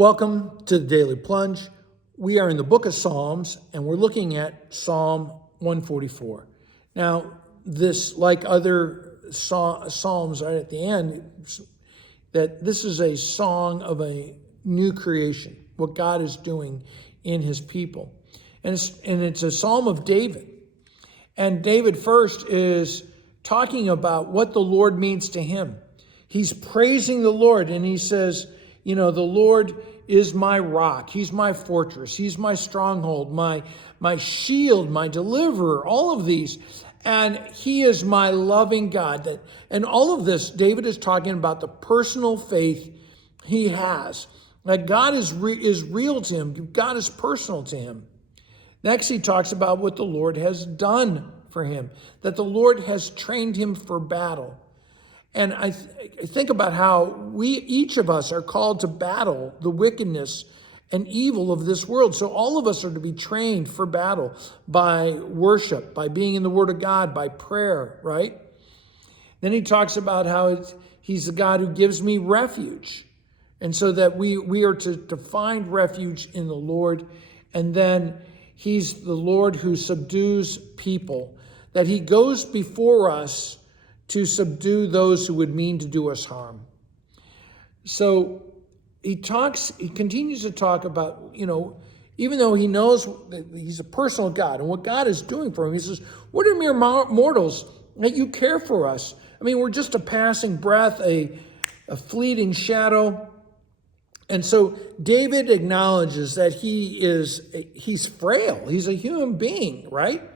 Welcome to the Daily Plunge. We are in the book of Psalms, and we're looking at Psalm 144. Now, this, like other Psalms right at the end, that this is a song of a new creation, what God is doing in his people. And it's a Psalm of David. And David first is talking about what the Lord means to him. He's praising the Lord, and he says, the Lord is my rock. He's my fortress. He's my stronghold, my shield, my deliverer, all of these. And he is my loving God. And all of this, David is talking about the personal faith he has. That God is real to him. God is personal to him. Next, he talks about what the Lord has done for him, that the Lord has trained him for battle. And I think about how each of us are called to battle the wickedness and evil of this world. So all of us are to be trained for battle by worship, by being in the Word of God, by prayer, right? Then he talks about how he's the God who gives me refuge. And so that we are to find refuge in the Lord. And then he's the Lord who subdues people, that he goes before us to subdue those who would mean to do us harm. So he continues to talk about, even though he knows that he's a personal God and what God is doing for him, he says, what are mere mortals that you care for us? I mean, we're just a passing breath, a fleeting shadow. And so David acknowledges that he's frail. He's a human being, right?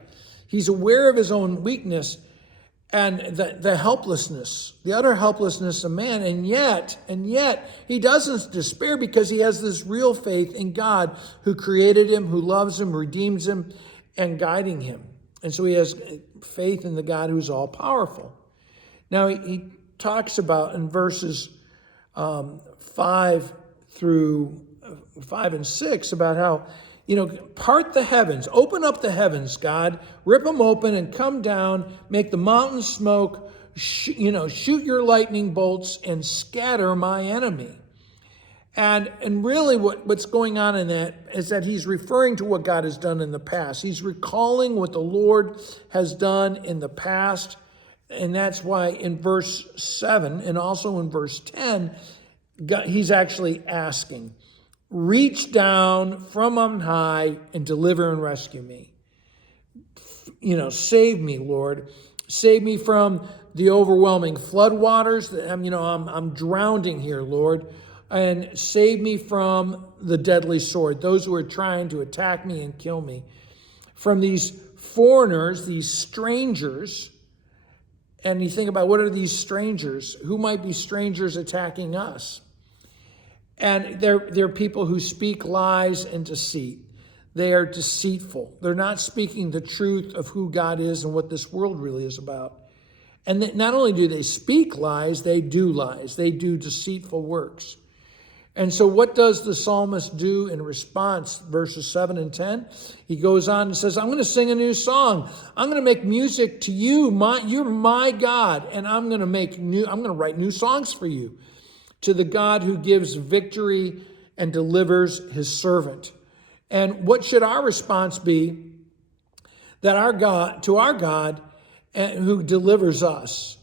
He's aware of his own weakness and the helplessness, the utter helplessness of man. And yet, he doesn't despair because he has this real faith in God who created him, who loves him, redeems him, and guiding him. And so he has faith in the God who's all powerful. Now, he talks about in verses 5 and 6 about how, part the heavens, open up the heavens, God, rip them open and come down, make the mountains smoke, shoot your lightning bolts and scatter my enemy. And really what's going on in that is that he's referring to what God has done in the past. He's recalling what the Lord has done in the past. And that's why in verse 7 and also in verse 10, he's actually asking, reach down from on high and deliver and rescue me. Save me, Lord. Save me from the overwhelming floodwaters. I'm drowning here, Lord. And save me from the deadly sword, those who are trying to attack me and kill me. From these foreigners, these strangers. And you think about, what are these strangers? Who might be strangers attacking us? And they're people who speak lies and deceit. They are deceitful. They're not speaking the truth of who God is and what this world really is about. And not only do they speak lies, they do lies. They do deceitful works. And so what does the psalmist do in response? Verses 7 and 10, he goes on and says, I'm going to sing a new song. I'm going to make music to you. You're my God. And I'm going to write new songs for you, to the God who gives victory and delivers his servant. And what should our response be? That our God who delivers us.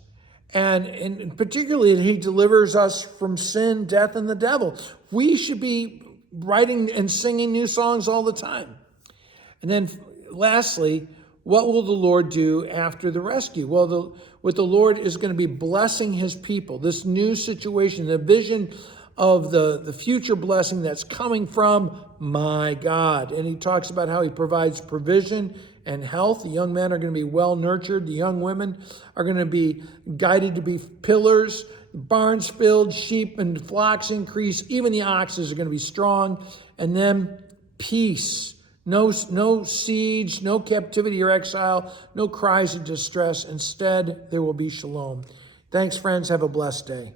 And particularly he delivers us from sin, death, and the devil. We should be writing and singing new songs all the time. And then lastly, what will the Lord do after the rescue? Well, what the Lord is going to be blessing his people, this new situation, the vision of the future blessing that's coming from my God. And he talks about how he provides provision and health. The young men are going to be well nurtured. The young women are going to be guided to be pillars. Barns filled, sheep and flocks increase. Even the oxes are going to be strong. And then peace. No siege, no captivity or exile, no cries of distress. Instead, there will be shalom. Thanks, friends. Have a blessed day.